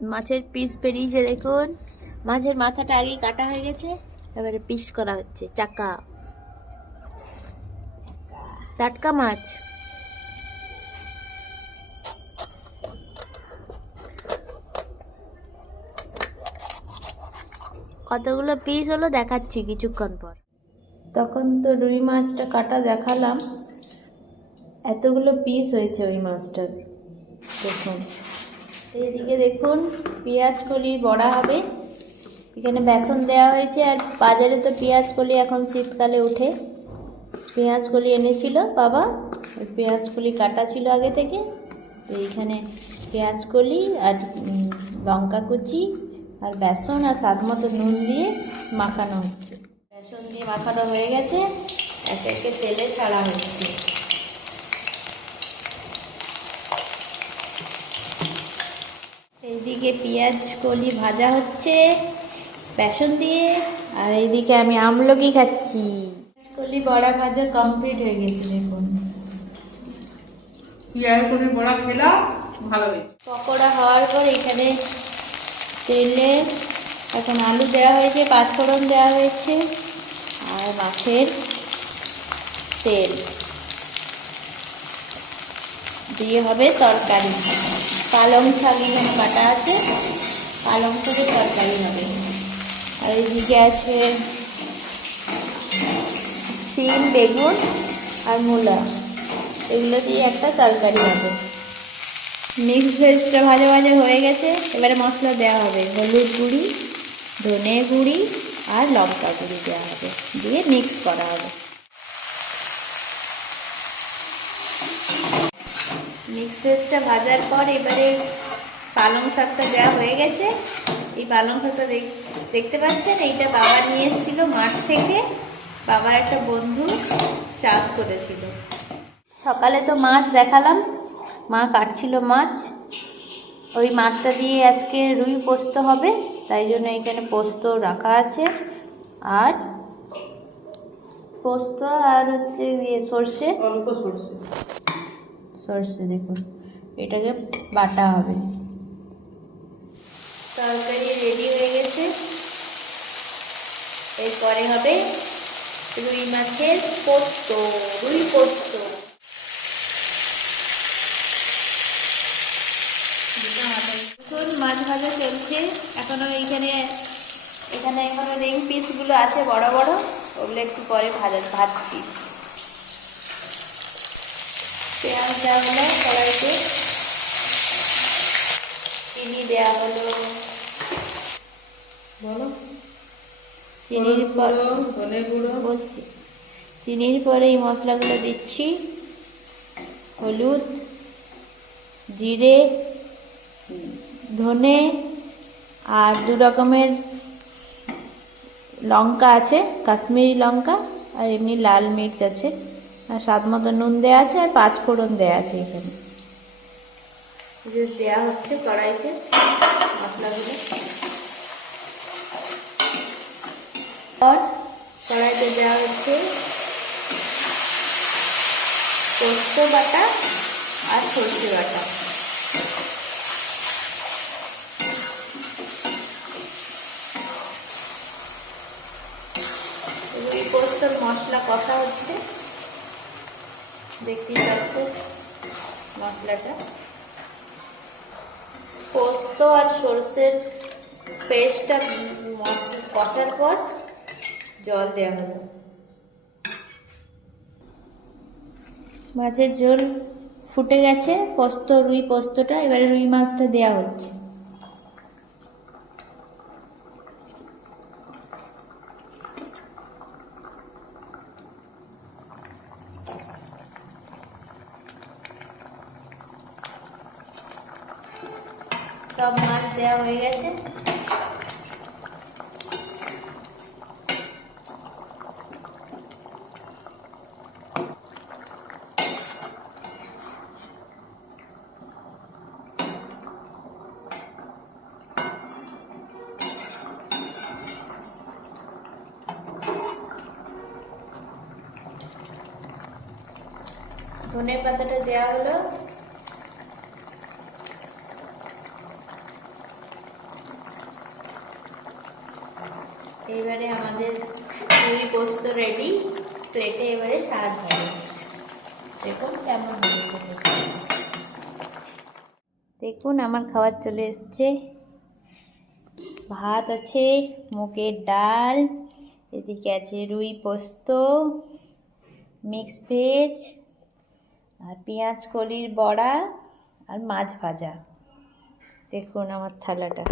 মাছের পিস বেরিয়েছে দেখুন। মাছের মাথাটা আগেই কাটা হয়ে গেছে, এবারে পিস করা হচ্ছে। চাকা টাটকা মাছ। কতগুলো পিস হলো দেখাচ্ছি কিছুক্ষণ পর। তখন তো রুই মাছটা কাটা দেখালাম, এতগুলো পিস হয়েছে ওই মাছটার। দেখুন এইদিকে দেখুন পেঁয়াজ কলির বড়া হবে। এখানে বেসন দেওয়া হয়েছে, আর বাজারে তো পেঁয়াজ কলি এখন শীতকালে উঠে। পেঁয়াজ কলি এনেছিল বাবা, ওই পেঁয়াজ কলি কাটা ছিল আগে থেকে। এইখানে পেঁয়াজ কলি আর লঙ্কা কুচি আর বেসন আর স্বাদ মতো নুন দিয়ে মাখানো হচ্ছে। বেসন দিয়ে মাখানো হয়ে গেছে, একে একে তেলে ছাড়া হচ্ছে। এইদিকে পেঁয়াজ কলি ভাজা হচ্ছে বেসন দিয়ে, আর এইদিকে আমি আমলকি খাচ্ছি। পেঁয়াজ কলি বড়া ভাজা কমপ্লিট হয়ে গেছে দেখুন। পেঁয়াজ কলির বড়া খেলাম, ভালো হয়েছে। পকোড়া হওয়ার পর এখানে তেলে এখন আলু দেওয়া হয়েছে, পাঁচফোড়ন দেওয়া হয়েছে আর মাছের তেল দিয়ে হবে তরকারি। পালং শাক এখানে কাটা আছে, পালং শাকের তরকারি হবে। আর এদিকে আছে সিম, বেগুন আর মূলা, এগুলো দিয়ে একটা তরকারি হবে। মিক্স ভেজটা ভাজা ভাজা হয়ে গেছে, এবারে মশলা দেওয়া হবে। হলুদ গুঁড়ি, ধনে গুঁড়ি আর লঙ্কা গুঁড়ি দেওয়া হবে, দিয়ে মিক্স করা হবে। মিক্স ভেজটা ভাজার পর এবারে পালং শাকটা দেওয়া হয়ে গেছে। এই পালং শাকটা দেখতে পাচ্ছেন, এইটা বাবা নিয়ে এসেছিল মাঠ থেকে। বাবার একটা বন্ধু চাষ করেছিল। সকালে তো মাছ দেখালাম, মা কাটছিল মাছ। ওই মাছটা দিয়ে আজকে রুই পোস্ত হবে, তাই জন্য এখানে পোস্ত রাখা আছে। আর পোস্ত আর হচ্ছে সর্ষে, অল্প সরষে। সর্ষে দেখুন, এটাকে বাটা হবে। তরকারি রেডি হয়ে গেছে, এরপরে হবে রুই মাছের পোস্ত, রুই পোস্ত। দেখুন মাছ ভাজা চলছে এখনো। এখানে এখনো রিং পিসগুলো আছে বড় বড়, ওগুলো একটু পরে ভাজছি। পেঁয়াজ দেওয়া হলো কড়াইতে, চিনি দেওয়া হলো, বলো। চিনির পর ধনে গুঁড়ো বলছি, চিনির পরে এই মশলাগুলো দিচ্ছি। হলুদ, জিরে, ধনে আর দু রকমের লঙ্কা আছে, কাশ্মীরি লঙ্কা আর এমনি লাল মির্চ আছে, আর স্বাদ মতো নুন দেওয়া আছে, আর পাঁচফোড়ন দেওয়া আছে। এখানে দেওয়া হচ্ছে কড়াইতে মশলাগুলো। আর কড়াইতে দেওয়া হচ্ছে পোস্ত বাটা আর সর্ষে বাটা। এই পোস্তর মশলা কষা হচ্ছে, দেখতেই পাচ্ছেন মশলাটা। পোস্ত আর সর্ষের পেস্টটা কষার পর জল দেওয়া হলো। মাছের ঝোল ফুটে গেছে, রুই পোস্তটা, এবারে রুই মাছটা দেওয়া হচ্ছে। সব মাছ দেওয়া হয়ে গেছে। ধনে পাতাটা দেওয়া হলো। এবারে আমাদের রুই পোস্ত রেডি, প্লেটে এবারে সার্ভ হবে। দেখুন কেমন হয়েছে। দেখুন আমার খাবার চলে এসছে। ভাত আছে, মুগের ডাল, এদিকে আছে রুই পোস্ত, মিক্স ভেজ, আর পেঁয়াজ কলির বড়া, আর মাছ ভাজা। দেখুন আমার থালাটা।